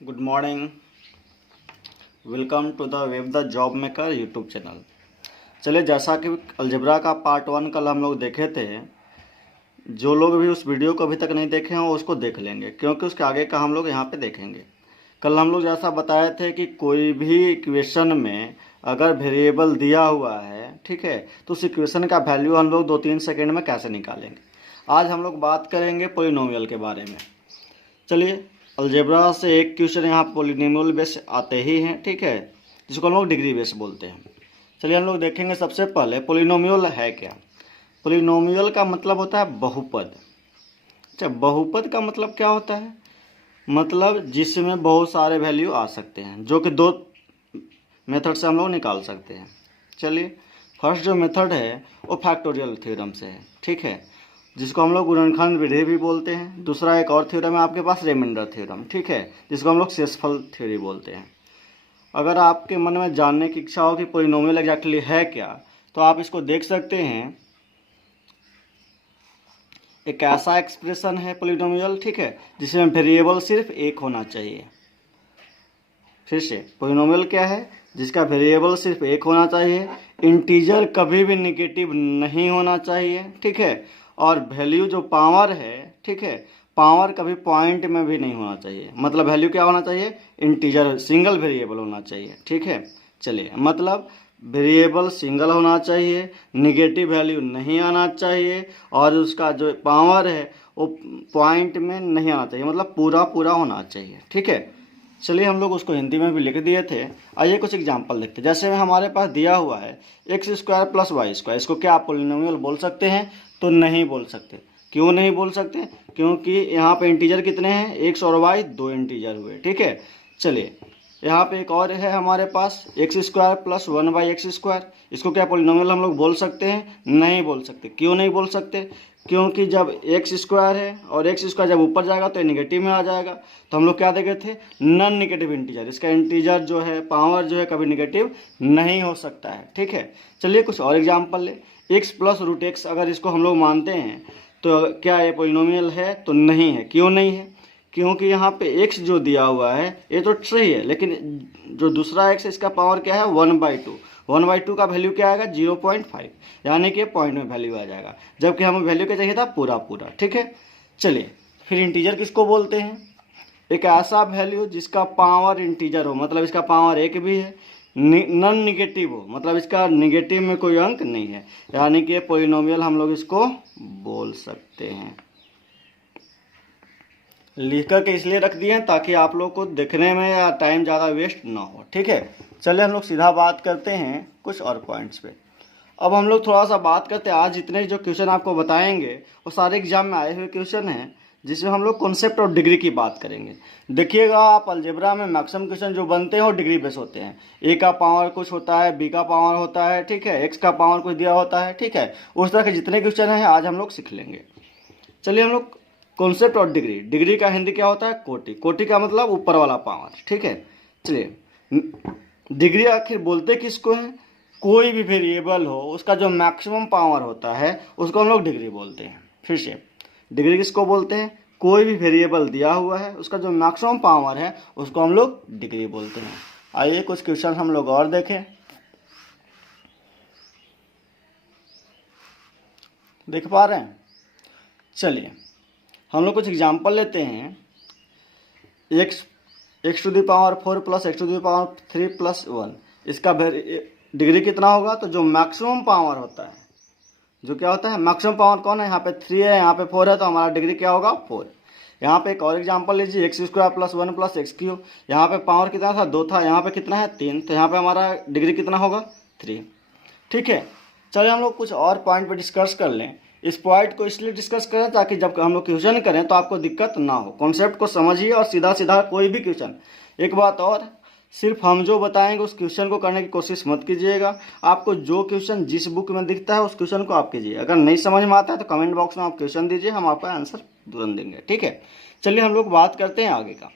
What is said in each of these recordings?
Good morning. Welcome to the web the job maker YouTube channel. चलिए, जैसा कि algebra का पार्ट 1 कल हम लोग देखे थे, जो लोग भी उस वीडियो को अभी तक नहीं देखे हैं वो उसको देख लेंगे, क्योंकि उसके आगे का हम लोग यहाँ पे देखेंगे। कल हम लोग जैसा बताए थे कि कोई भी इक्वेशन में अगर वेरिएबल दिया हुआ है, ठीक है, तो उस इक्वेशन का वैल्यू हम लोग 2-3 सेकेंड में कैसे निकालेंगे। आज हम लोग बात करेंगे पॉलिनोमियल के बारे में। चलिए, अलजेब्रा से एक क्वेश्चन यहाँ पॉलिनोमियल बेस आते ही हैं, ठीक है, जिसको हम लोग डिग्री बेस बोलते हैं। चलिए हम लोग देखेंगे सबसे पहले पॉलिनोमियल है क्या। पॉलिनोमियल का मतलब होता है बहुपद। अच्छा, बहुपद का मतलब क्या होता है? मतलब जिसमें बहुत सारे वैल्यू आ सकते हैं, जो कि 2 मेथड से हम लोग निकाल सकते हैं। चलिए, फर्स्ट जो मेथड है वो फैक्टोरियल थ्योरम से है, ठीक है, जिसको हम लोग गुणनखंड विधि भी बोलते हैं। दूसरा एक और थ्योरम है आपके पास, रिमाइंडर थ्योरम, ठीक है, जिसको हम लोग शेषफल थ्योरी बोलते हैं। अगर आपके मन में जानने की इच्छा हो कि पॉलिनोमियल एग्जैक्टली है क्या, तो आप इसको देख सकते हैं। एक ऐसा एक्सप्रेशन है पॉलिनोमियल, ठीक है, जिसमें वेरिएबल सिर्फ एक होना चाहिए। फिर से, पॉलिनोमियल क्या है? जिसका वेरिएबल सिर्फ एक होना चाहिए, इंटीजर कभी भी निगेटिव नहीं होना चाहिए, ठीक है, और वैल्यू जो पावर है, ठीक है, पावर कभी पॉइंट में भी नहीं होना चाहिए। मतलब वैल्यू क्या होना चाहिए? इंटीजर, सिंगल वेरिएबल होना चाहिए, ठीक है। चलिए, मतलब वेरिएबल सिंगल होना चाहिए, निगेटिव वैल्यू नहीं आना चाहिए, और उसका जो पावर है वो पॉइंट में नहीं आना चाहिए, मतलब पूरा पूरा होना चाहिए, ठीक है। चलिए, हम लोग उसको हिंदी में भी लिख दिए थे। आइए कुछ एग्जांपल देखते हैं। जैसे हमारे पास दिया हुआ है x² + y², इसको क्या आप पॉलिनोमियल बोल सकते हैं? तो नहीं बोल सकते। क्यों नहीं बोल सकते? क्योंकि यहाँ पे इंटीजर कितने हैं? x और y 2 इंटीजर हुए, ठीक है। चलिए, यहाँ पे एक और है हमारे पास x² + 1/x², इसको क्या पॉलिनोमियल हम लोग बोल सकते हैं? नहीं बोल सकते। क्यों नहीं बोल सकते? क्योंकि जब x² है और x² जब ऊपर जाएगा तो नेगेटिव में आ जाएगा, तो हम लोग क्या देखे थे? Non negative integer. इसका इंटीजर जो है, पावर जो है, कभी नेगेटिव नहीं हो सकता है, ठीक है। चलिए कुछ और एग्जांपल ले। x + √x अगर इसको हम लोग मानते हैं तो क्या ये पॉलिनोमियल है? तो नहीं है। क्यों नहीं है? क्योंकि यहाँ पे x जो दिया हुआ है ये तो सही है, लेकिन जो दूसरा x है इसका पावर क्या है? 1/2। 1/2 का वैल्यू क्या आएगा? 0.5, यानी कि पॉइंट में वैल्यू आ जाएगा, जबकि हमें वैल्यू क्या चाहिए था? पूरा पूरा, ठीक है। चलिए, फिर इंटीजर किसको बोलते हैं? एक ऐसा वैल्यू जिसका पावर इंटीजर हो, मतलब इसका पावर 1 भी है, नॉन निगेटिव हो, मतलब इसका निगेटिव में कोई अंक नहीं है, यानी कि पॉलिनोमियल हम लोग इसको बोल सकते हैं। लिख करके इसलिए रख दिए हैं ताकि आप लोग को देखने में या टाइम ज़्यादा वेस्ट ना हो, ठीक है। चलिए हम लोग सीधा बात करते हैं कुछ और पॉइंट्स पे। अब हम लोग थोड़ा सा बात करते हैं। आज जितने जो क्वेश्चन आपको बताएंगे वो सारे एग्जाम में आए हुए क्वेश्चन हैं, जिसमें हम लोग कॉन्सेप्ट और डिग्री की बात करेंगे। देखिएगा, आप अलजेब्रा में मैक्सिमम क्वेश्चन जो बनते हैं वो डिग्री बेस होते हैं। ए का पावर कुछ होता है, बी का पावर होता है, ठीक है, एक्स का पावर कुछ दिया होता है, ठीक है। उस तरह के जितने क्वेश्चन हैं आज हम लोग सीख लेंगे। चलिए, हम लोग कॉन्सेप्ट और डिग्री। डिग्री का हिंदी क्या होता है? कोटि। कोटि का मतलब ऊपर वाला पावर, ठीक है। चलिए, डिग्री आखिर बोलते किसको है? कोई भी वेरिएबल हो उसका जो मैक्सिमम पावर होता है उसको हम लोग डिग्री बोलते हैं। फिर से, डिग्री किसको बोलते हैं? कोई भी वेरिएबल दिया हुआ है उसका जो मैक्सिमम पावर है उसको हम लोग डिग्री बोलते हैं। आइए कुछ क्वेश्चन हम लोग और देखें। देख पा रहे हैं? चलिए, हम लोग कुछ एग्जाम्पल लेते हैं। x to the power 4 + x to the power 3 + 1, इसका डिग्री कितना होगा? तो जो मैक्सिमम पावर होता है, जो क्या होता है? मैक्सिमम पावर कौन है? यहाँ पे 3 है, यहाँ पे 4 है, तो हमारा डिग्री क्या होगा? 4। यहाँ पे एक और एग्जाम्पल लीजिए, x² + 1 + x³। यहाँ पे पावर कितना था? 2 था, यहाँ पे कितना है? 3, तो यहाँ पे हमारा डिग्री कितना होगा? 3, ठीक है। चलिए हम लोग कुछ और पॉइंट पे डिस्कस कर लें। इस पॉइंट को इसलिए डिस्कस करें ताकि जब हम लोग क्वेश्चन करें तो आपको दिक्कत ना हो। कॉन्सेप्ट को समझिए और सीधा सीधा कोई भी क्वेश्चन। एक बात और, सिर्फ हम जो बताएंगे उस क्वेश्चन को करने की कोशिश मत कीजिएगा। आपको जो क्वेश्चन जिस बुक में दिखता है उस क्वेश्चन को आप कीजिए। अगर नहीं समझ में आता है तो कमेंट बॉक्स में आप क्वेश्चन दीजिए, हम आपका आंसर तुरंत देंगे, ठीक है। चलिए हम लोग बात करते हैं आगे का।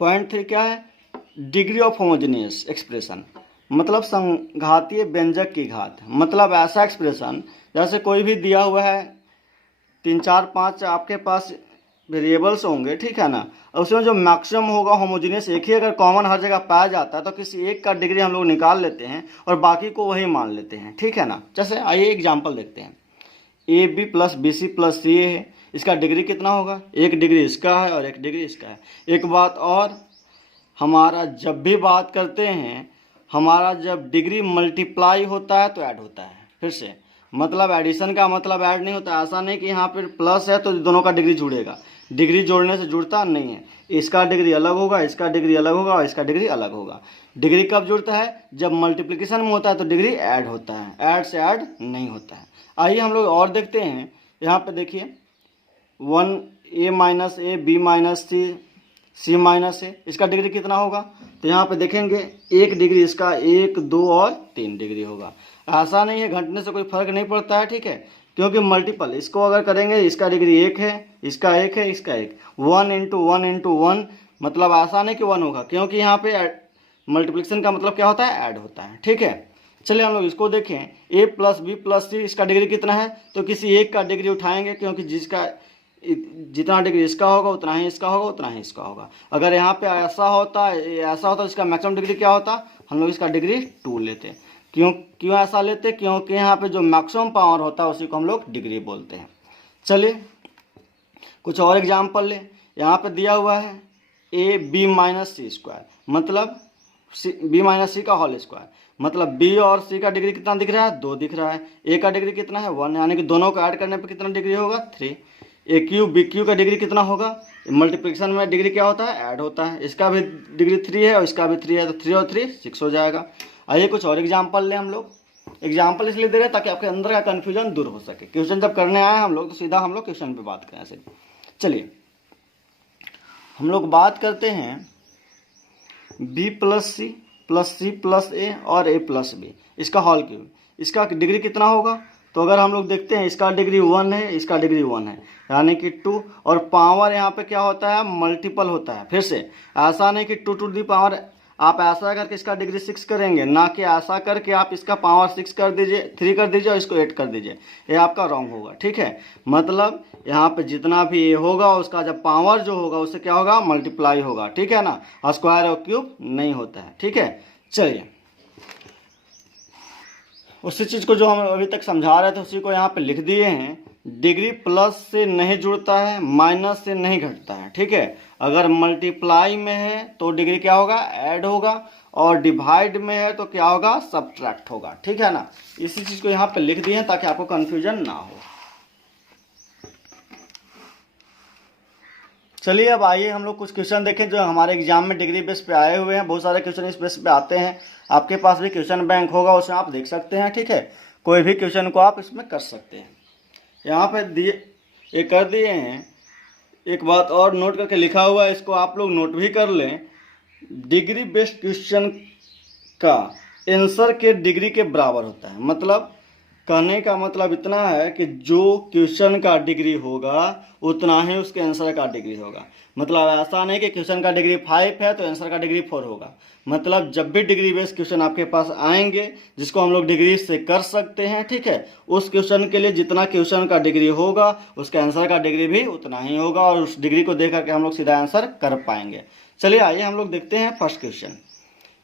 पॉइंट 3 क्या है? डिग्री ऑफ होमोजेनियस एक्सप्रेशन, मतलब संघातीय व्यंजक की घात। मतलब ऐसा एक्सप्रेशन जैसे कोई भी दिया हुआ है, 3, 4, 5 आपके पास वेरिएबल्स होंगे, ठीक है ना, और उसमें जो मैक्सिमम होगा होमोजीनियस एक ही अगर कॉमन हर जगह पाया जाता है तो किसी एक का डिग्री हम लोग निकाल लेते हैं और बाकी को वही मान लेते हैं, ठीक है ना। जैसे आइए एग्जांपल देखते हैं, A B plus B C plus C A है, इसका डिग्री कितना होगा, एक डिग्री इसका है और एक डिग्री इसका है। एक बात और, हमारा जब भी बात करते हैं, हमारा जब डिग्री मल्टीप्लाई होता है तो ऐड होता है। फिर से मतलब एडिशन का मतलब ऐड नहीं होता, ऐसा नहीं कि यहाँ पर प्लस है तो दोनों का डिग्री जुड़ेगा, डिग्री जोड़ने से जुड़ता नहीं है। इसका डिग्री अलग होगा, इसका डिग्री अलग होगा और इसका डिग्री अलग होगा। डिग्री कब जुड़ता है, जब मल्टीप्लिकेशन में होता है तो डिग्री ऐड होता है, ऐड से ऐड नहीं होता है। आइए हम लोग और देखते हैं, यहाँ पे देखिए 1a minus A B minus C C minus A, इसका डिग्री कितना होगा, तो यहाँ पे देखेंगे एक डिग्री इसका 1 2 और 3 डिग्री होगा। ऐसा नहीं है, घंटने से कोई फर्क नहीं पड़ता है, ठीक है, क्योंकि मल्टीपल इसको अगर करेंगे, इसका डिग्री 1 है, इसका 1 है, इसका 1, 1 इंटू 1 इंटू 1, मतलब ऐसा नहीं कि 1 होगा, क्योंकि यहाँ पे मल्टीप्लिकेशन का मतलब क्या होता है, ऐड होता है, ठीक है। चलिए हम लोग इसको देखें, a प्लस बी प्लस सी, इसका डिग्री कितना है, तो किसी एक का डिग्री उठाएंगे, क्योंकि जिसका जितना डिग्री इसका होगा उतना ही इसका होगा, उतना ही इसका होगा। अगर यहाँ पे ऐसा होता इसका मैक्सिमम डिग्री क्या होता, हम लोग इसका डिग्री 2 लेते। क्यों ऐसा लेते, क्योंकि यहाँ पे जो मैक्सिमम पावर होता है उसी को हम लोग डिग्री बोलते हैं। चलिए कुछ और एग्जाम्पल ले, यहाँ पे दिया हुआ है A B minus C square, मतलब बी माइनस सी का होल स्क्वायर, मतलब बी और सी का डिग्री कितना दिख रहा है, 2 दिख रहा है। ए का डिग्री कितना है, 1, यानी कि दोनों को ऐड करने पे कितना डिग्री होगा, 3। ए क्यू बी क्यू का डिग्री कितना होगा, मल्टीप्लिकेशन में डिग्री क्या होता है, ऐड होता है। इसका भी डिग्री 3 है और इसका भी 3 है, तो 3 और 3 6 हो जाएगा। आइए कुछ और एग्जाम्पल लें हम लोग। एग्जाम्पल इसलिए दे रहे हैं ताकि आपके अंदर का कन्फ्यूजन दूर हो सके। क्वेश्चन जब करने आए हम लोग तो सीधा हम लोग क्वेश्चन पे बात करें ऐसे। चलिए हम लोग बात करते हैं बी प्लस सी प्लस ए और ए प्लस बी, इसका होल क्यूब, इसका डिग्री कितना होगा, तो अगर हम लोग देखते हैं इसका डिग्री 1 है, इसका डिग्री 1 है, यानी कि 2, और पावर यहाँ पे क्या होता है, मल्टीपल होता है। फिर से ऐसा नहीं कि 2 टू दी पावर, आप ऐसा करके इसका डिग्री 6 करेंगे, ना कि ऐसा करके आप इसका पावर 6 कर दीजिए, 3 कर दीजिए और इसको 8 कर दीजिए, ये आपका रॉन्ग होगा, ठीक है। मतलब यहाँ पे जितना भी ये होगा उसका जब पावर जो होगा उससे क्या होगा, मल्टीप्लाई होगा, ठीक है ना, स्क्वायर और क्यूब नहीं होता है, ठीक है। चलिए उसी चीज़ को जो हम अभी तक समझा रहे थे उसी को यहाँ पे लिख दिए हैं। डिग्री प्लस से नहीं जुड़ता है, माइनस से नहीं घटता है, ठीक है। अगर मल्टीप्लाई में है तो डिग्री क्या होगा, ऐड होगा, और डिवाइड में है तो क्या होगा, सब्ट्रैक्ट होगा, ठीक है ना। इसी चीज़ को यहाँ पे लिख दिए हैं ताकि आपको कन्फ्यूजन ना हो। चलिए अब आइए हम लोग कुछ क्वेश्चन देखें जो हमारे एग्जाम में डिग्री बेस पे आए हुए हैं। बहुत सारे क्वेश्चन इस बेस पे आते हैं, आपके पास भी क्वेश्चन बैंक होगा, उसमें आप देख सकते हैं, ठीक है। कोई भी क्वेश्चन को आप इसमें कर सकते हैं। यहाँ पे दिए ये कर दिए हैं। एक बात और नोट करके लिखा हुआ है, इसको आप लोग नोट भी कर लें। डिग्री बेस्ड क्वेश्चन का आंसर के डिग्री के बराबर होता है। मतलब कहने का मतलब इतना है कि जो क्वेश्चन का डिग्री होगा उतना ही उसके आंसर का डिग्री होगा। मतलब ऐसा नहीं कि क्वेश्चन का डिग्री 5 है तो आंसर का डिग्री 4 होगा। मतलब जब भी डिग्री बेस्ड क्वेश्चन आपके पास आएंगे जिसको हम लोग डिग्री से कर सकते हैं, ठीक है, उस क्वेश्चन के लिए जितना क्वेश्चन का डिग्री होगा उसके आंसर का डिग्री भी उतना ही होगा, और उस डिग्री को देख करके हम लोग सीधा आंसर कर पाएंगे। चलिए आइए हम लोग देखते हैं फर्स्ट क्वेश्चन।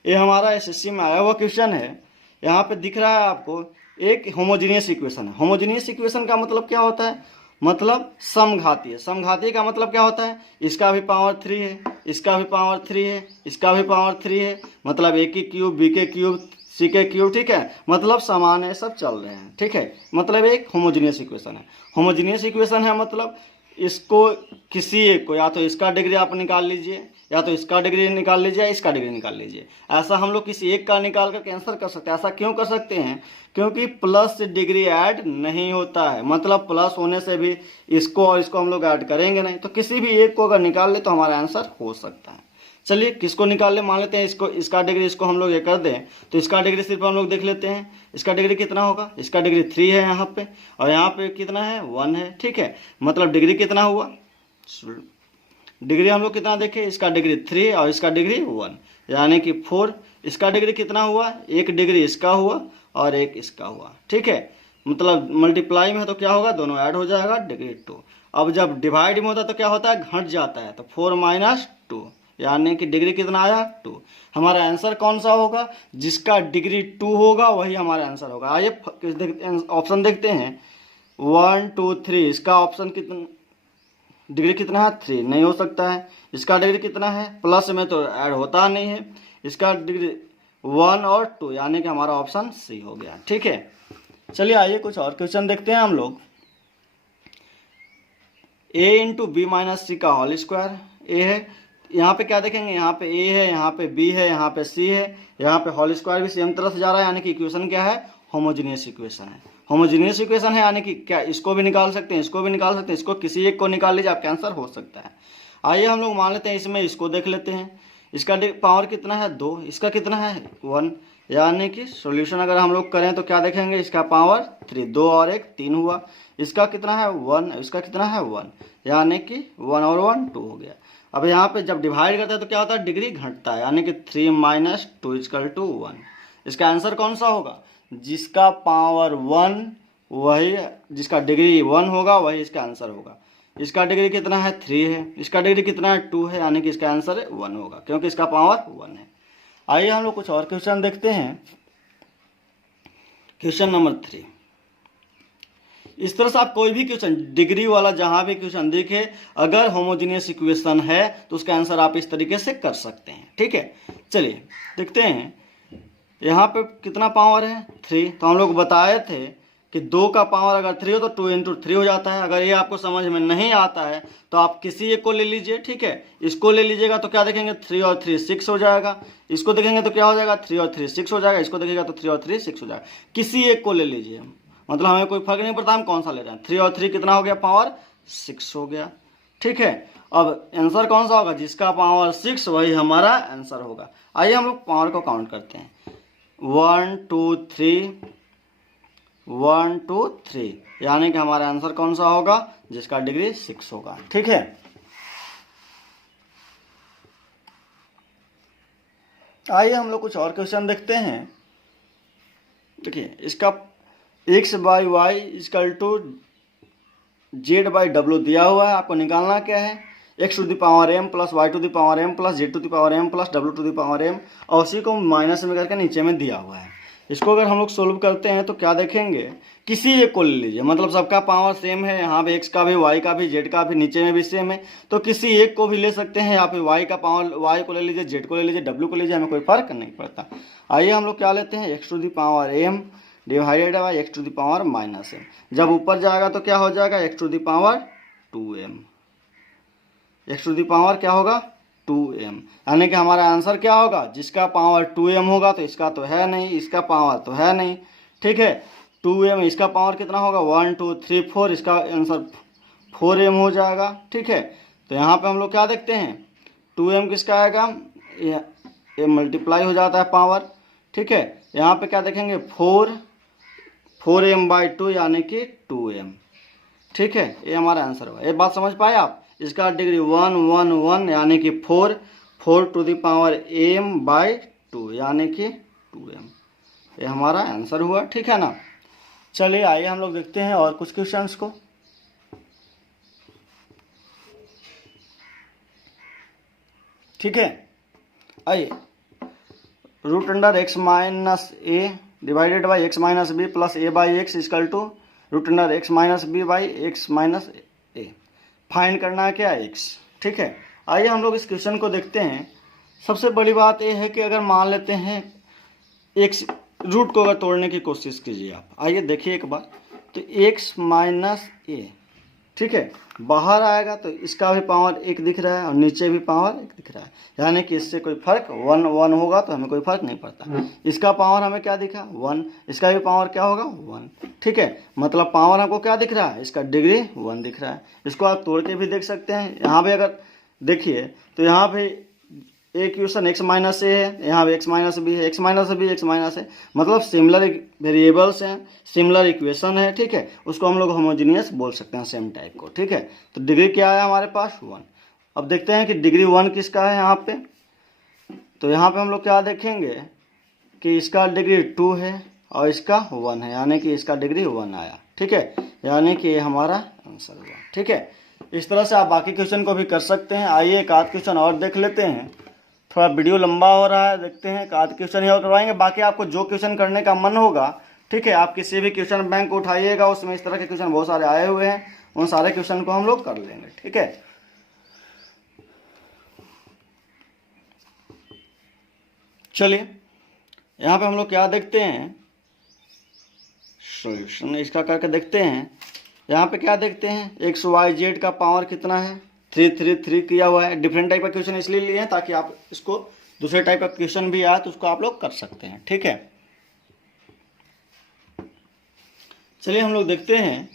ये हमारा एसएससी में आया हुआ क्वेश्चन है। यहाँ पे दिख रहा है आपको एक होमोजीनियस इक्वेशन है। होमोजीनियस इक्वेशन का मतलब क्या होता है, मतलब समघातीय। समघातीय का मतलब क्या होता है, इसका भी पावर 3 है, इसका भी पावर 3 है, इसका भी पावर 3 है, मतलब ए की क्यूब बी के क्यूब सी के क्यूब, ठीक है, मतलब समान है, सब चल रहे हैं, ठीक है। मतलब एक होमोजीनियस इक्वेशन है। होमोजीनियस इक्वेशन है मतलब इसको किसी एक को, या तो इसका डिग्री आप निकाल लीजिए, या तो इसका डिग्री निकाल लीजिए, या इसका डिग्री निकाल लीजिए। ऐसा हम लोग किसी एक का निकाल कर आंसर कर सकते हैं। ऐसा क्यों कर सकते हैं, क्योंकि प्लस से डिग्री ऐड नहीं होता है। मतलब प्लस होने से भी इसको और इसको हम लोग ऐड करेंगे नहीं, तो किसी भी एक को अगर निकाल ले तो हमारा आंसर हो सकता है। चलिए किसको निकाल ले, मान लेते हैं इसको, इसका डिग्री इसको हम लोग ये कर दें तो इसका डिग्री सिर्फ हम लोग देख लेते हैं। इसका डिग्री कितना होगा, इसका डिग्री 3 है यहाँ पे, और यहाँ पे कितना है, 1 है, ठीक है। मतलब डिग्री कितना हुआ, डिग्री हम लोग कितना देखें, इसका डिग्री 3 और इसका डिग्री 1, यानी कि 4। इसका डिग्री कितना हुआ, एक डिग्री इसका हुआ और एक इसका हुआ, ठीक है। मतलब मल्टीप्लाई में है तो क्या होगा, दोनों ऐड हो जाएगा, डिग्री 2। अब जब डिवाइड में होता है तो क्या होता है, घट जाता है, तो 4 माइनस 2 यानी कि डिग्री कितना आया 2। हमारा आंसर कौन सा होगा, जिसका डिग्री 2 होगा वही हमारा आंसर होगा। आइए ऑप्शन देखते हैं 1 2 3, इसका ऑप्शन कितना डिग्री कितना है 3, नहीं हो सकता है। इसका डिग्री कितना है, प्लस में तो ऐड होता नहीं है, इसका डिग्री 1 और 2 यानी कि हमारा ऑप्शन सी हो गया। ठीक है, चलिए आइए कुछ और क्वेश्चन देखते हैं हम लोग। a into B minus C का होल स्क्वायर ए है, यहाँ पे क्या देखेंगे, यहाँ पे a है, यहाँ पे b है, यहाँ पे c है, यहाँ पे होल स्क्वायर भी सेम तरह से जा रहा है, यानी कि इक्वेशन क्या है, होमोजीनियस इक्वेशन है। होमोजीनियस इक्वेशन है यानी कि क्या इसको भी निकाल सकते हैं, इसको भी निकाल सकते हैं, इसको किसी एक को निकाल लीजिए, आपका आंसर हो सकता है। आइए हम लोग मान लेते हैं इसमें इसको देख लेते हैं, इसका पावर कितना है 2, इसका कितना है 1, यानी कि सॉल्यूशन अगर हम लोग करें तो क्या देखेंगे, इसका पावर 3, 2 और 1 3 हुआ, इसका कितना है 1, इसका कितना है 1, यानी कि 1 और 1 2 हो गया। अब यहाँ पे जब डिवाइड करते हैं तो क्या होता है, डिग्री घटता है, यानी कि 3 माइनस 2 इक्वल टू 1। इसका आंसर कौन सा होगा, जिसका पावर 1 वही, जिसका डिग्री 1 होगा वही इसका आंसर होगा। इसका डिग्री कितना है 3 है, इसका डिग्री कितना है 2 है, यानी कि इसका आंसर 1 होगा क्योंकि इसका पावर 1 है। आइए हम लोग कुछ और क्वेश्चन देखते हैं। क्वेश्चन नंबर 3, इस तरह से आप कोई भी क्वेश्चन डिग्री वाला जहां भी क्वेश्चन देखे, अगर होमोजीनियस इक्वेशन है तो उसका आंसर आप इस तरीके से कर सकते हैं। ठीक है, चलिए देखते हैं यहाँ पे कितना पावर है 3, तो हम लोग बताए थे कि 2 का पावर अगर 3 हो तो 2 इंटू 3 हो जाता है। अगर ये आपको समझ में नहीं आता है तो आप किसी एक को ले लीजिए। ठीक है, इसको ले लीजिएगा तो क्या देखेंगे 3 और 3 6 हो जाएगा, इसको देखेंगे तो क्या हो जाएगा 3 और 3 6 हो जाएगा, इसको देखेगा तो 3 और 3 6 हो जाएगा। किसी एक को ले लीजिए, मतलब हमें कोई फर्क नहीं पड़ता हम कौन सा ले रहे हैं। 3 और 3 कितना हो गया, पावर 6 हो गया। ठीक है, अब आंसर कौन सा होगा, जिसका पावर 6 वही हमारा आंसर होगा। आइए हम लोग पावर को काउंट करते हैं, 1 2 3 1 2 3, यानी कि हमारा आंसर कौन सा होगा, जिसका डिग्री 6 होगा। ठीक है, आइए हम लोग कुछ और क्वेश्चन देखते हैं। देखिए इसका x by Y equal to Z by W दिया हुआ है, आपको निकालना क्या है, x to the power m plus Y to the power m plus Z to the power m plus W to the power m, और उसी को माइनस में करके नीचे में दिया हुआ है। इसको अगर हम लोग सोल्व करते हैं तो क्या देखेंगे, किसी एक को ले लीजिए, मतलब सबका पावर सेम है, यहाँ पे x का भी y का भी z का भी नीचे में भी सेम है, तो किसी एक को भी ले सकते हैं। यहाँ पे y का पावर y को ले लीजिए, z को ले लीजिए, w को ले लीजिए, हमें कोई फर्क नहीं पड़ता। आइए हम लोग क्या लेते हैं, x to the power m divided by x to the power minus m, जब ऊपर जाएगा तो क्या हो जाएगा x to the power 2m, x to the power क्या होगा 2m, यानी कि हमारा आंसर क्या होगा, जिसका पावर 2m होगा तो इसका तो है नहीं, इसका पावर तो है नहीं। ठीक है, 2m, इसका पावर कितना होगा 1 2 3 4, इसका आंसर 4m हो जाएगा। ठीक है, तो यहाँ पे हम लोग क्या देखते हैं 2m किसका आएगा, ये मल्टीप्लाई हो जाता है पावर। ठीक है, यहाँ पे क्या देखेंगे 4m बाई 2 यानी कि 2m। ठीक है, ये हमारा आंसर होगा। ये बात समझ पाए आप, इसका डिग्री 1 1 1 यानी कि 4 to the power m by 2 यानी कि 2m, ये हमारा आंसर हुआ। ठीक है ना, चलिए आइए हम लोग देखते हैं और कुछ क्वेश्चंस को। ठीक है, आइए root under x minus a divided by x minus b plus a by x equal to root under x minus b by x minus a, find करना है क्या एक्स। ठीक है, आइए हम लोग इस क्वेश्चन को देखते हैं। सबसे बड़ी बात यह है कि अगर मान लेते हैं एक्स रूट को अगर तोड़ने की कोशिश कीजिए आप, आइए देखिए एक बार, तो एक्स माइनस ए, ठीक है, बाहर आएगा तो इसका भी पावर 1 दिख रहा है और नीचे भी पावर 1 दिख रहा है, यानी कि इससे कोई फर्क 1 1 होगा तो हमें कोई फर्क नहीं पड़ता। इसका पावर हमें क्या दिखा 1, इसका भी पावर क्या होगा 1। ठीक है, मतलब पावर हमको क्या दिख रहा है, इसका डिग्री 1 दिख रहा है। इसको आप तोड़ के भी देख सकते हैं। यहाँ पे अगर देखिए तो यहाँ पे एक इक्वेशन एक्स माइनस ए है, यहाँ पे एक्स माइनस बी है, x minus b x minus है, मतलब सिमिलर वेरिएबल्स हैं, सिमिलर इक्वेशन है। ठीक है, उसको हम लोग होमोजीनियस बोल सकते हैं, सेम टाइप को। ठीक है, तो डिग्री क्या है हमारे पास 1। अब देखते हैं कि डिग्री 1 किसका है यहाँ पे, तो यहाँ पे हम लोग क्या देखेंगे कि इसका डिग्री 2 है और इसका 1 है, यानी कि इसका डिग्री 1 आया। ठीक है, यानी कि ये हमारा आंसर हुआ। ठीक है, इस तरह से आप बाकी क्वेश्चन को भी कर सकते हैं। आइए एक आध क्वेश्चन और देख लेते हैं, थोड़ा वीडियो लंबा हो रहा है, देखते हैं एक आध क्वेश्चन ही और करवाएंगे। बाकी आपको जो क्वेश्चन करने का मन होगा, ठीक है, आप किसी भी क्वेश्चन बैंक उठाइएगा, उसमें इस तरह के क्वेश्चन बहुत सारे आए हुए हैं, उन सारे क्वेश्चन को हम लोग कर लेंगे, ठीक है। चलिए यहाँ पे हम लोग क्या देखते हैं, सॉल्यूशन इसका करके देखते हैं। यहाँ पे क्या देखते हैं, एक्स वाई जेड का पावर कितना है, 3 3 3 किया हुआ है। डिफरेंट टाइप का क्वेश्चन इसलिए लिए हैं ताकि आप इसको दूसरे टाइप का क्वेश्चन भी आए तो उसको आप लोग कर सकते हैं, ठीक है। चलिए हम लोग देखते हैं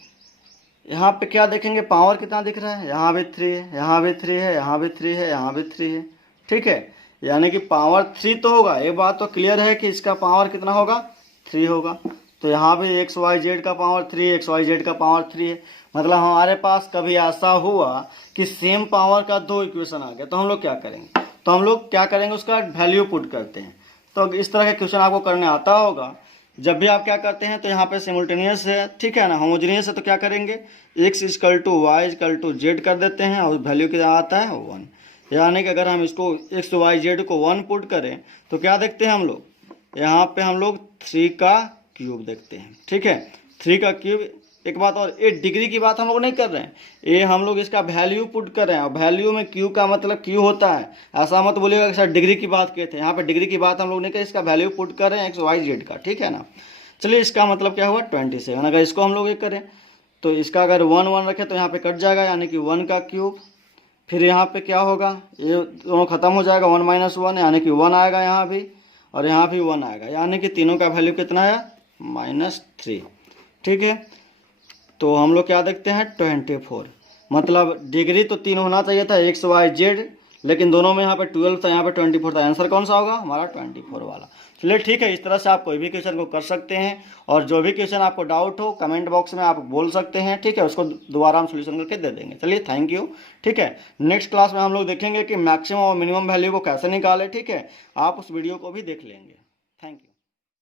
यहाँ पे क्या देखेंगे, पावर कितना दिख रहा है, यहाँ भी 3 है, यहाँ भी 3 है, यहाँ भी 3 है, यहाँ भी 3 है, ठीक है। यानी कि पावर 3 तो होगा, ये बात तो क्लियर है कि इसका पावर कितना होगा, 3 होगा। तो यहाँ भी एक्स वाई जेड का पावर 3, एक्स वाई जेड का पावर 3 है। मतलब हमारे पास कभी ऐसा हुआ कि सेम पावर का 2 इक्वेशन आ गया, तो हम लोग क्या करेंगे, तो हम लोग क्या करेंगे, उसका वैल्यू पुट करते हैं। तो इस तरह के क्वेश्चन आपको करने आता होगा। जब भी आप क्या करते हैं, तो यहाँ पे सिमुल्टेनियस है, ठीक है ना, होमोजीनियस है, तो क्या करेंगे, x equal to y equal to z कर देते हैं और वैल्यू क्या आता है 1। यानी कि अगर हम इसको एक्स वाई जेड को 1 पुट करें तो क्या देखते हैं हम लोग, यहाँ पे हम लोग 3 का क्यूब देखते हैं, ठीक है, 3 का क्यूब। एक बात और, ये डिग्री की बात हम लोग नहीं कर रहे हैं, ये हम लोग इसका वैल्यू पुट कर रहे हैं। और वैल्यू में क्यू का मतलब क्यू होता है, ऐसा मत बोलिएगा कि सर डिग्री की बात किए थे। यहाँ पे डिग्री की बात हम लोग नहीं करें, इसका वैल्यू पुट कर रहे हैं एक्स वाई जेड का, ठीक है ना। चलिए इसका मतलब क्या हुआ 27। अगर इसको हम लोग ये करें तो इसका अगर 1 1 रखें तो यहाँ पे कट जाएगा, यानी कि 1 का क्यूब। फिर यहाँ पे क्या होगा, ये दोनों खत्म हो जाएगा, 1 - 1 यानी कि 1 आएगा यहाँ भी, और यहाँ भी 1 आएगा, यानी कि तीनों का वैल्यू कितना है, -3, ठीक है। तो हम लोग क्या देखते हैं 24। मतलब डिग्री तो 3 होना चाहिए था एक्स वाई जेड, लेकिन दोनों में यहाँ पे 12 था, यहाँ पे 24 था। आंसर कौन सा होगा हमारा 24 वाला। चलिए ठीक है, इस तरह से आप कोई भी क्वेश्चन को कर सकते हैं। और जो भी क्वेश्चन आपको डाउट हो कमेंट बॉक्स में आप बोल सकते हैं, ठीक है, उसको दोबारा हम सोल्यूशन करके दे देंगे। चलिए थैंक यू, ठीक है। नेक्स्ट क्लास में हम लोग देखेंगे कि मैक्सिमम और मिनिमम वैल्यू को कैसे निकालें, ठीक है। आप उस वीडियो को भी देख लेंगे।